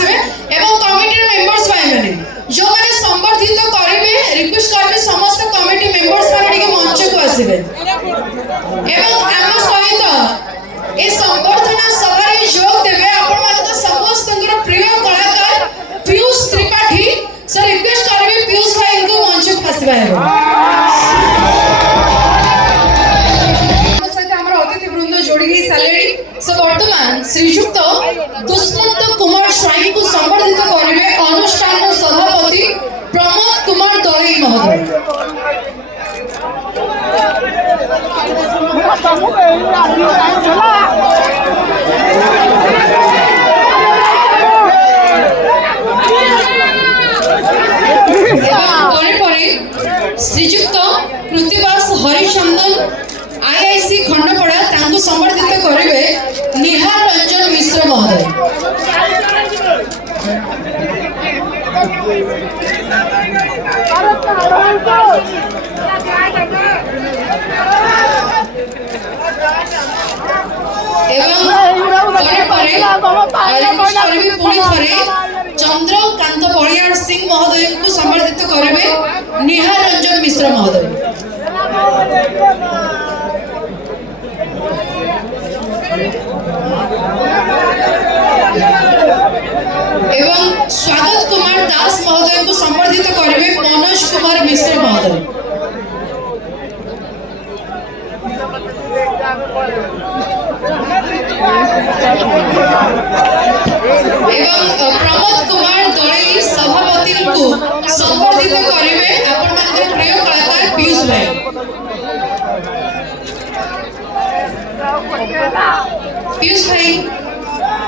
आसबे एवं committee members भाई माने जो माने संबर्धित करिवे रिक्वेस्ट करबे समस्त कमिटी मेंबर्स माने टिके मंच को आसबे एवं हम सहित ए संबर्धना सभा रे जोग देबे आपण माने तो समस्त प्रिय कलाकार पीयूष त्रिपाठी सर रिक्वेस्ट करबे पीयूष भाई को मंच को आसबे वर्तमान श्रीजुक्त दुष्मंत कुमार स्वाई को संबर्धित करेंगे अनुष्ठान सभापति प्रमोद कुमार दलई महोदय। श्रीजुक्त कृतिवास हरिचंदन आईआईसी खंडपड़ा तांको संबर्धित करेंगे निहार रंजन मिश्र महोदय। चंद्रकांत बलियार सिंह महोदय को संबर्धित करेंगे निहार रंजन मिश्र महोदय। एवं स्वागत कुमार दास महोदय को संबर्धित करेंगे मनोज कुमार मिश्र महोदय। एवं प्रमोद कुमार दलई सभापति को संबर्धित करेंगे आपण मानकर प्रिय कलाकार पीयूष भाई।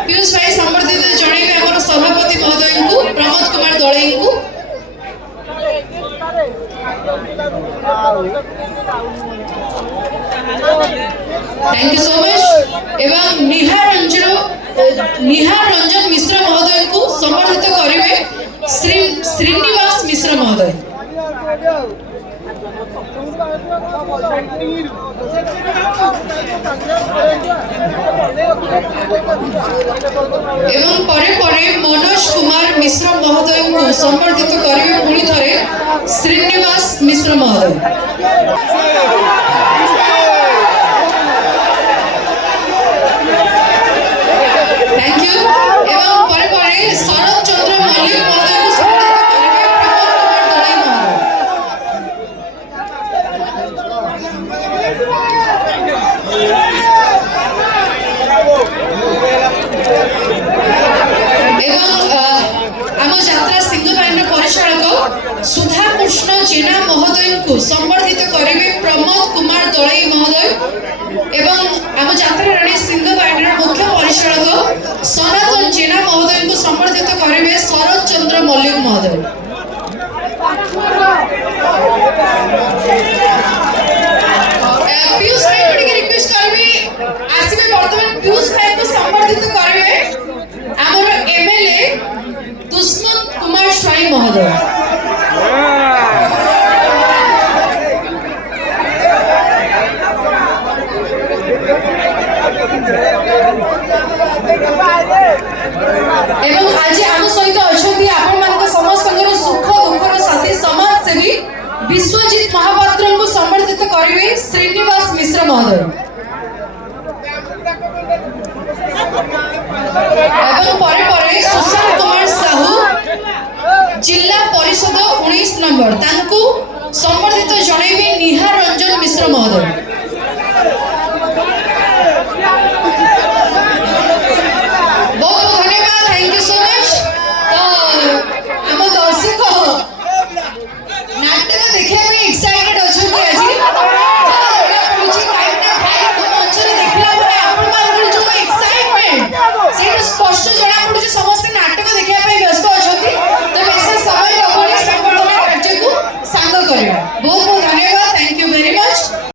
पीयूष भाई संबर्धित जणेबे हमर सभापति महोदय को प्रमोद कुमार दलई को। Thank you so much. एवं निहार रंजन मिश्र महोदय को संबर्धित करेंगे श्रीनिवास मिश्र महोदय। एवं परे मनोज कुमार मिश्र महोदय को संबर्धित करेंगे पुणी थरे श्रीनिवास मिश्र महोदय। Thank you. एवं परे शरद चंद्र मल्लिक महोदय को संबर्धित सुधा कृष्ण जेना महोदय को संबर्धित करेंगे प्रमोद कुमार दलई महोदय। एवं आम यात्रा राणी सिंह बाहिनी मुख्य परिचालक सनातन जेना महोदय को संबर्धित करेंगे शरद चंद्र मल्लिक महोदय। पीयूष भाई को रिक्वेस्ट करबी आसीबे वर्तमान पीयूष भाई को संबर्धित करेंगे हमर एमएलए दुष्मंत कुमार स्वाई महोदय। एवं आज आम सहित अछंती आपण मानक समस्त सुख दुखर साथी समाज सेवी विश्वजीत महापात्र को संबर्धित करेंगे श्रीनिवास मिश्र महोदय। एवं परे सुशांत कुमार साहू जिला परिषद 19 नंबर